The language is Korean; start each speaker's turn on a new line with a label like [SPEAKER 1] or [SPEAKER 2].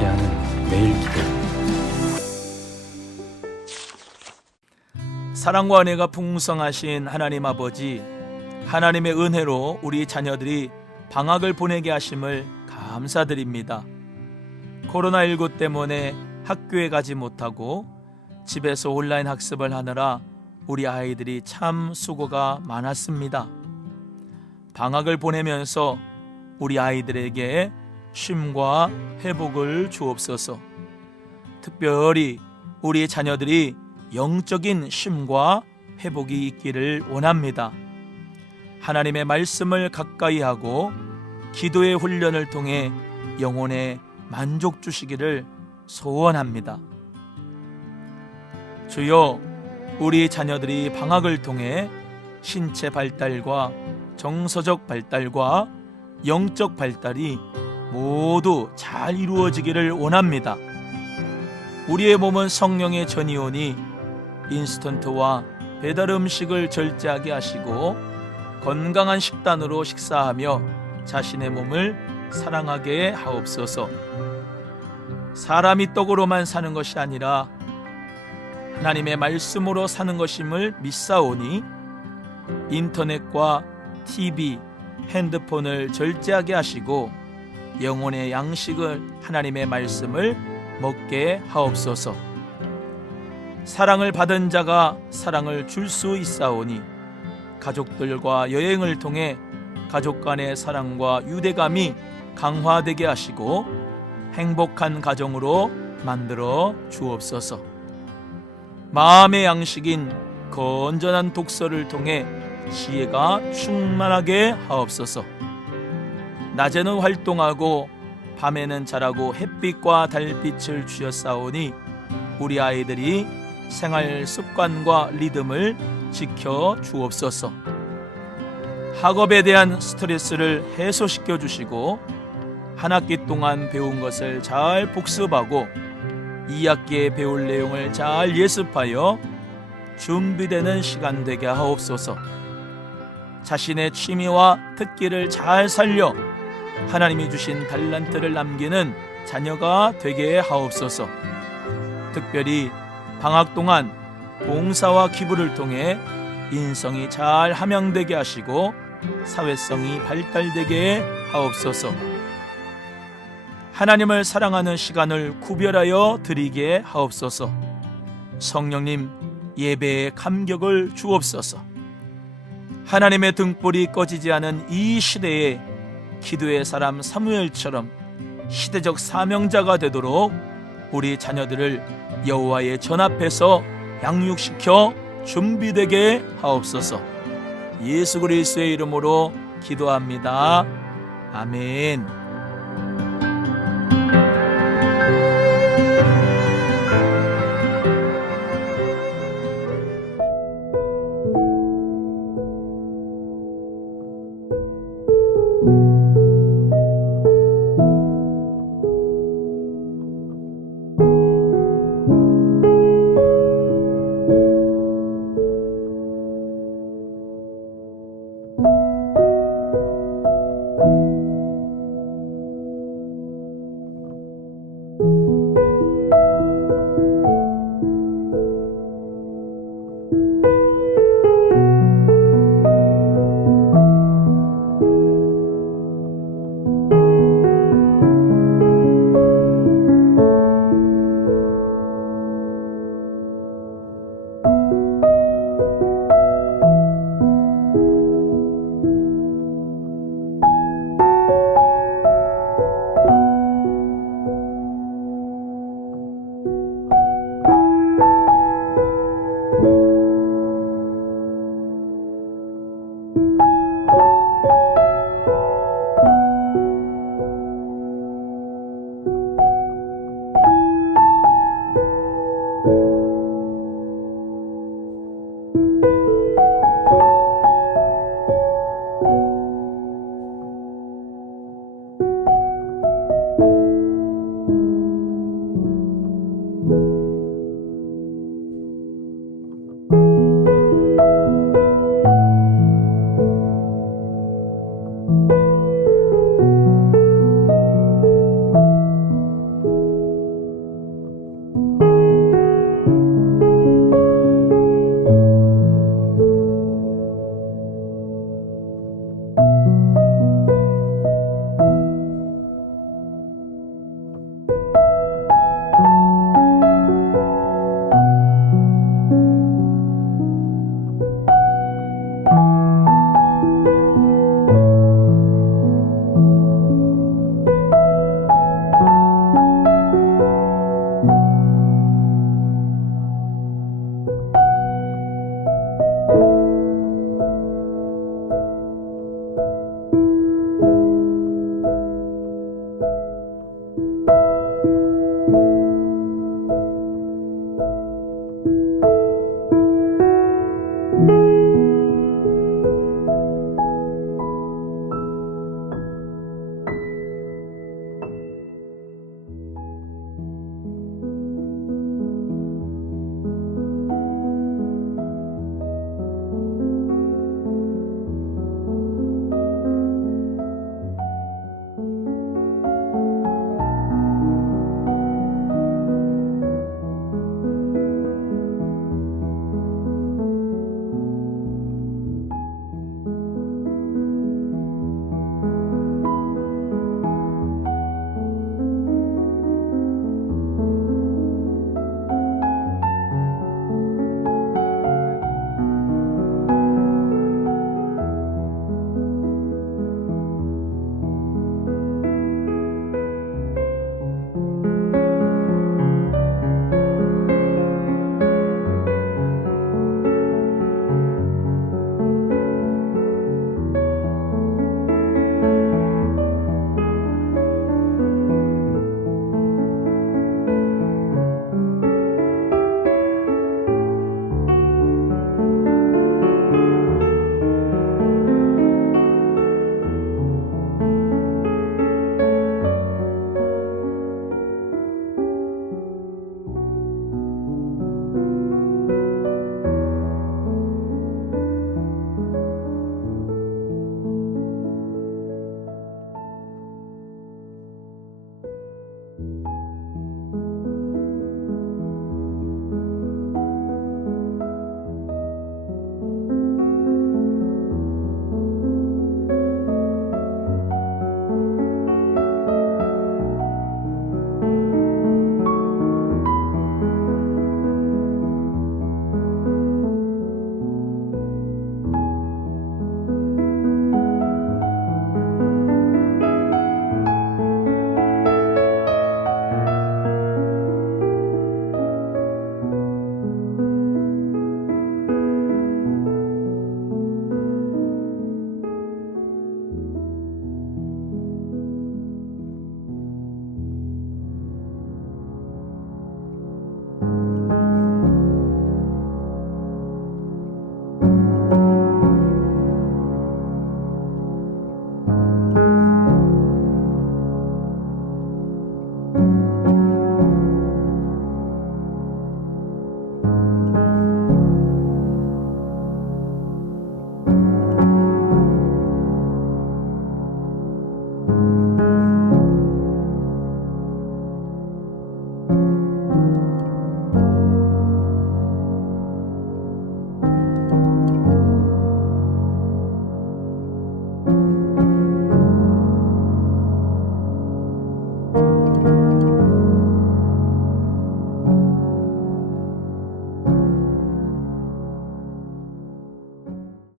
[SPEAKER 1] 함께하는 매일 기도
[SPEAKER 2] 사랑과 은혜가 풍성하신 하나님 아버지, 하나님의 은혜로 우리 자녀들이 방학을 보내게 하심을 감사드립니다. 코로나19 때문에 학교에 가지 못하고 집에서 온라인 학습을 하느라 우리 아이들이 참 수고가 많았습니다. 방학을 보내면서 우리 아이들에게 쉼과 회복을 주옵소서. 특별히 우리 자녀들이 영적인 쉼과 회복이 있기를 원합니다. 하나님의 말씀을 가까이 하고 기도의 훈련을 통해 영혼에 만족 주시기를 소원합니다. 주여, 우리 자녀들이 방학을 통해 신체 발달과 정서적 발달과 영적 발달이 모두 잘 이루어지기를 원합니다. 우리의 몸은 성령의 전이오니 인스턴트와 배달 음식을 절제하게 하시고 건강한 식단으로 식사하며 자신의 몸을 사랑하게 하옵소서. 사람이 떡으로만 사는 것이 아니라 하나님의 말씀으로 사는 것임을 믿사오니 인터넷과 TV, 핸드폰을 절제하게 하시고 영혼의 양식을 하나님의 말씀을 먹게 하옵소서. 사랑을 받은 자가 사랑을 줄 수 있사오니 가족들과 여행을 통해 가족 간의 사랑과 유대감이 강화되게 하시고 행복한 가정으로 만들어 주옵소서. 마음의 양식인 건전한 독서를 통해 지혜가 충만하게 하옵소서. 낮에는 활동하고 밤에는 자라고 햇빛과 달빛을 주셨사오니 우리 아이들이 생활 습관과 리듬을 지켜 주옵소서. 학업에 대한 스트레스를 해소시켜 주시고 한 학기 동안 배운 것을 잘 복습하고 2학기에 배울 내용을 잘 예습하여 준비되는 시간 되게 하옵소서. 자신의 취미와 특기를 잘 살려 하나님이 주신 달란트를 남기는 자녀가 되게 하옵소서. 특별히 방학 동안 봉사와 기부를 통해 인성이 잘 함양되게 하시고 사회성이 발달되게 하옵소서. 하나님을 사랑하는 시간을 구별하여 드리게 하옵소서. 성령님 예배의 감격을 주옵소서. 하나님의 등불이 꺼지지 않은 이 시대에 기도의 사람 사무엘처럼 시대적 사명자가 되도록 우리 자녀들을 여호와의 전 앞에서 양육시켜 준비되게 하옵소서. 예수 그리스도의 이름으로 기도합니다. 아멘. thank you.